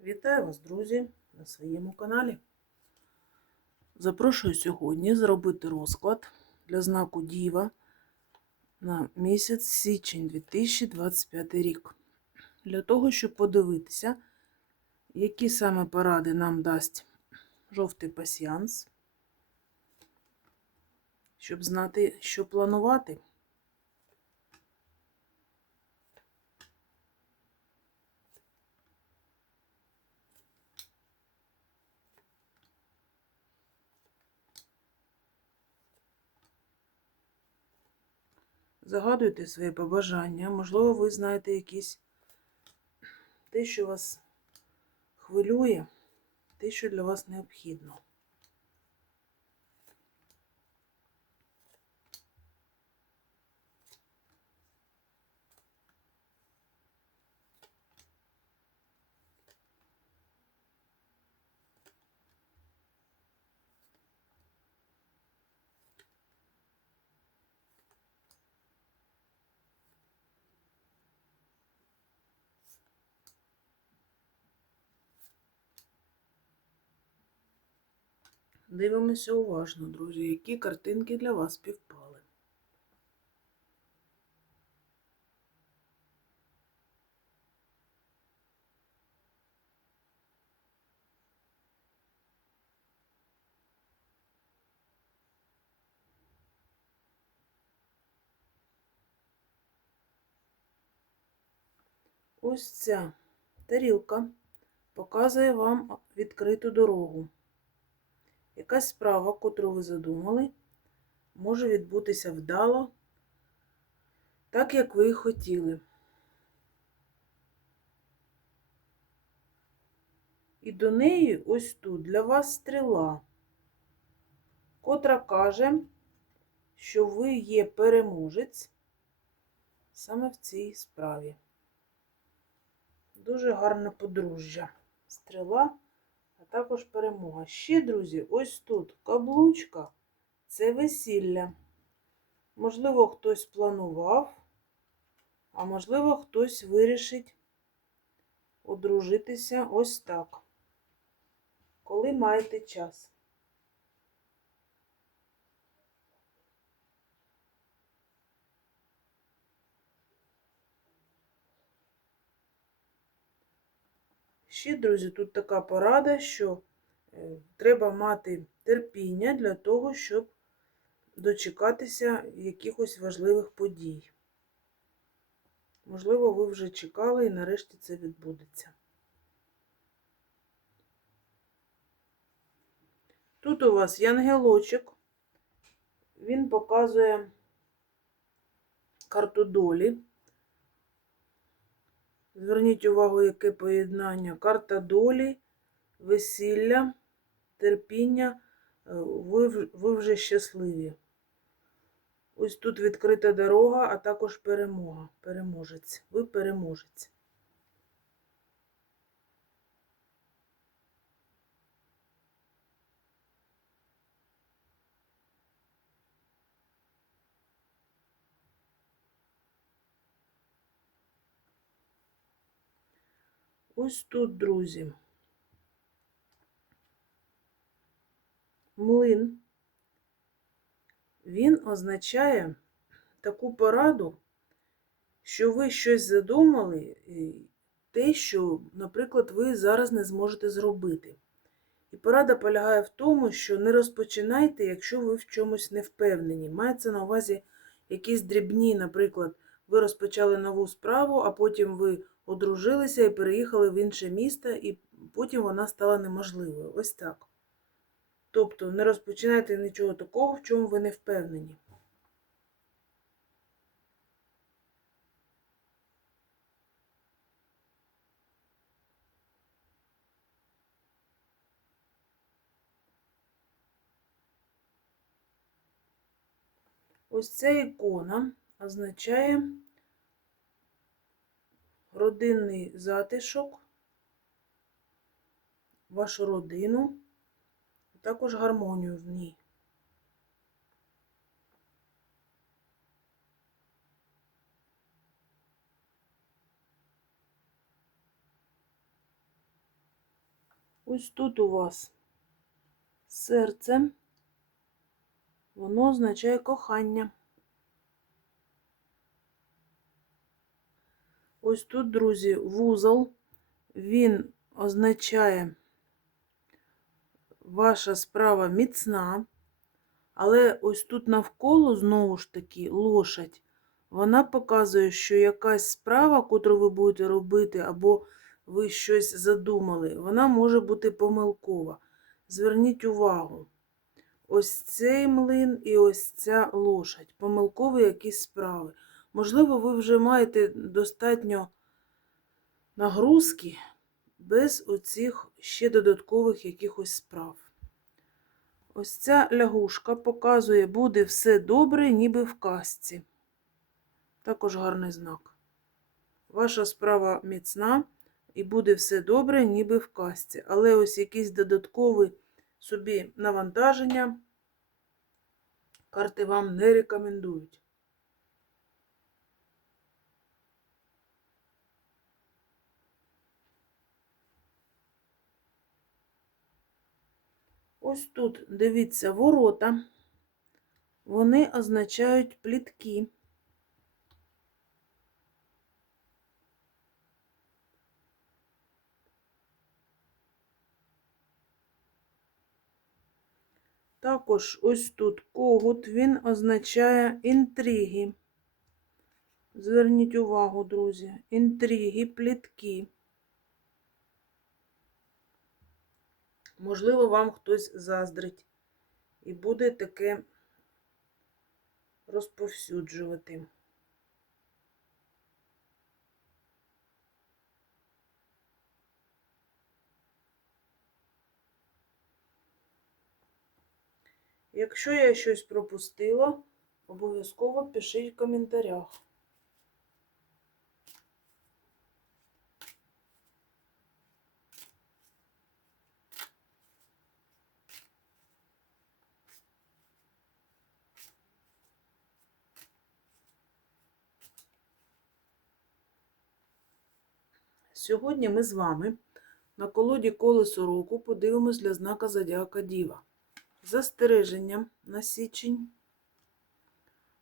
Вітаю вас, друзі, на своєму каналі. Запрошую сьогодні зробити розклад для знаку Діва на місяць січень 2025 рік. Для того, щоб подивитися, які саме поради нам дасть жовтий пасіанс, щоб знати, що планувати. Загадуйте свої побажання. Можливо, ви знаєте якісь те, що вас хвилює, те, що для вас необхідно. Дивимося уважно, друзі, які картинки для вас співпали. Ось ця тарілка показує вам відкриту дорогу. Якась справа, котру ви задумали, може відбутися вдало, так, як ви і хотіли. І до неї ось тут для вас стріла, котра каже, що ви є переможець саме в цій справі. Дуже гарне подружжя. Стріла також перемога. Ще, друзі, ось тут каблучка це весілля. Можливо, хтось планував, а можливо, хтось вирішить одружитися ось так, коли маєте час. Ще, друзі, тут така порада, що е, треба мати терпіння для того, щоб дочекатися якихось важливих подій. Можливо, ви вже чекали і нарешті це відбудеться. Тут у вас янгелочок, він показує карту долі. Зверніть увагу, яке поєднання. Карта долі, весілля, терпіння, е, ви, ви вже щасливі. Ось тут відкрита дорога, а також перемога. Переможець. Ви переможець. Ось тут, друзі. Млин. Він означає таку пораду, що ви щось задумали, те, що, наприклад, ви зараз не зможете зробити. І порада полягає в тому, що не розпочинайте, якщо ви в чомусь не впевнені. Мається на увазі якісь дрібні, наприклад, ви розпочали нову справу, а потім ви одружилися і переїхали в інше місто, і потім вона стала неможливою. Ось так. Тобто не розпочинайте нічого такого, в чому ви не впевнені. Ось ця ікона означає родинний затишок, вашу родину, а також гармонію в ній. Ось тут у вас серце. Воно означає кохання. Ось тут, друзі, вузол. Він означає ваша справа міцна. Але ось тут навколо, знову ж таки, лошадь, вона показує, що якась справа, котру ви будете робити, або ви щось задумали, вона може бути помилкова. Зверніть увагу. Ось цей млин і ось ця лошадь. Помилкові якісь справи. Можливо, ви вже маєте достатньо нагрузки без оцих ще додаткових якихось справ. Ось ця лягушка показує, буде все добре, ніби в казці. Також гарний знак. Ваша справа міцна і буде все добре, ніби в казці. Але ось якісь додаткові собі навантаження карти вам не рекомендують. Ось тут, дивіться, ворота. Вони означають плітки. Також ось тут когут, він означає інтриги. Зверніть увагу, друзі, інтриги, плітки. Можливо, вам хтось заздрить і буде таке розповсюджувати. Якщо я щось пропустила, обов'язково пишіть в коментарях. Сьогодні ми з вами на колоді колесо року подивимось для знака Зодіака Діва. Застереження на січень,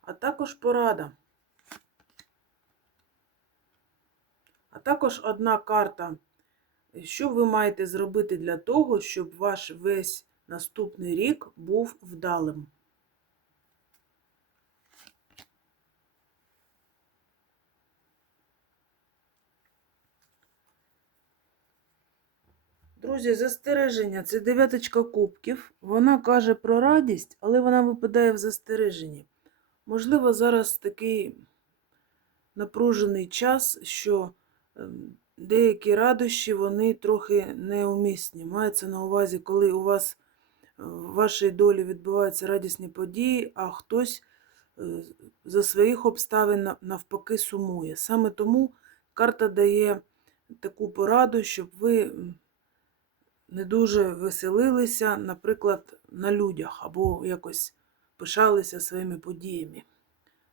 а також порада. А також одна карта, що ви маєте зробити для того, щоб ваш весь наступний рік був вдалим. Друзі, застереження це дев'яточка кубків. Вона каже про радість, але вона випадає в застереженні. Можливо, зараз такий напружений час, що ем, деякі радощі вони трохи неумісні. Мається на увазі, коли у вас е, в вашій долі відбуваються радісні події, а хтось е, за своїх обставин навпаки сумує. Саме тому карта дає таку пораду, щоб ви не дуже веселилися, наприклад, на людях або якось пишалися своїми подіями.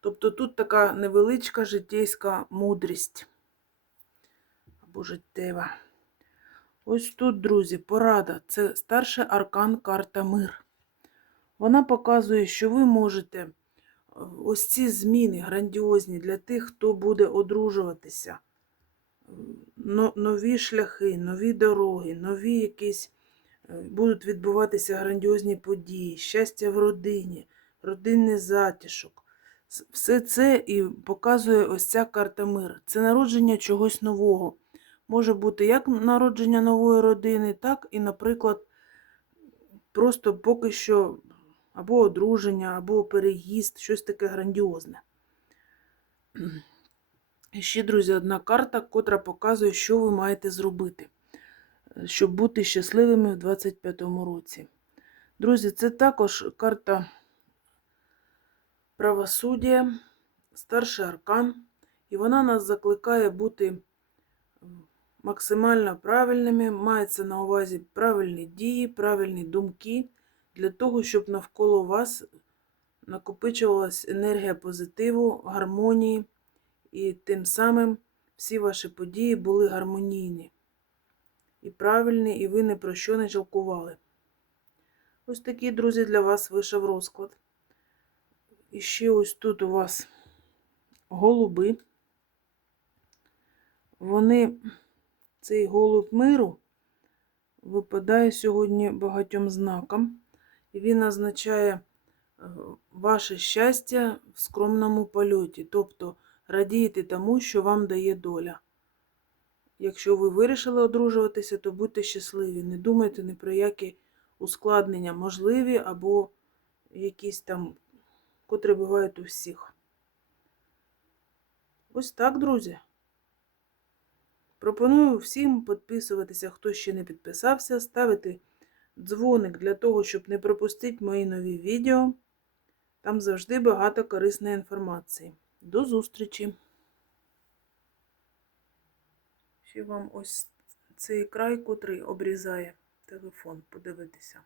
Тобто тут така невеличка життєйська мудрість або життєва. Ось тут, друзі, порада це старший аркан карта мир. Вона показує, що ви можете е, ось ці зміни грандіозні для тих, хто буде одружуватися нові шляхи, нові дороги, нові якісь е, будуть відбуватися грандіозні події, щастя в родині, родинний затишок. Все це і показує ось ця карта мир. Це народження чогось нового. Може бути як народження нової родини, так і, наприклад, просто поки що або одруження, або переїзд, щось таке грандіозне. Ще, друзі, одна карта, котра показує, що ви маєте зробити, е, щоб бути щасливими в 25-му році. Друзі, це також карта правосуддя, старший аркан, і вона нас закликає бути максимально правильними, мається на увазі правильні дії, правильні думки, для того, щоб навколо вас накопичувалась енергія позитиву, гармонії і тим самим всі ваші події були гармонійні. і правильний, і ви ні про що не жалкували. Ось такий, друзі, для вас вийшов розклад. І ще ось тут у вас голуби. Вони, цей голуб миру, випадає сьогодні багатьом знакам, і він означає е, ваше щастя в скромному польоті. Тобто радійте тому, що вам дає доля. Якщо ви вирішили одружуватися, то будьте щасливі. Не думайте ні про які ускладнення можливі або якісь там, котрі бувають у всіх. Ось так, друзі. Пропоную всім підписуватися, хто ще не підписався, ставити дзвоник для того, щоб не пропустити мої нові відео. Там завжди багато корисної інформації. До зустрічі! Ще вам ось цей край, котрий обрізає телефон, подивитися.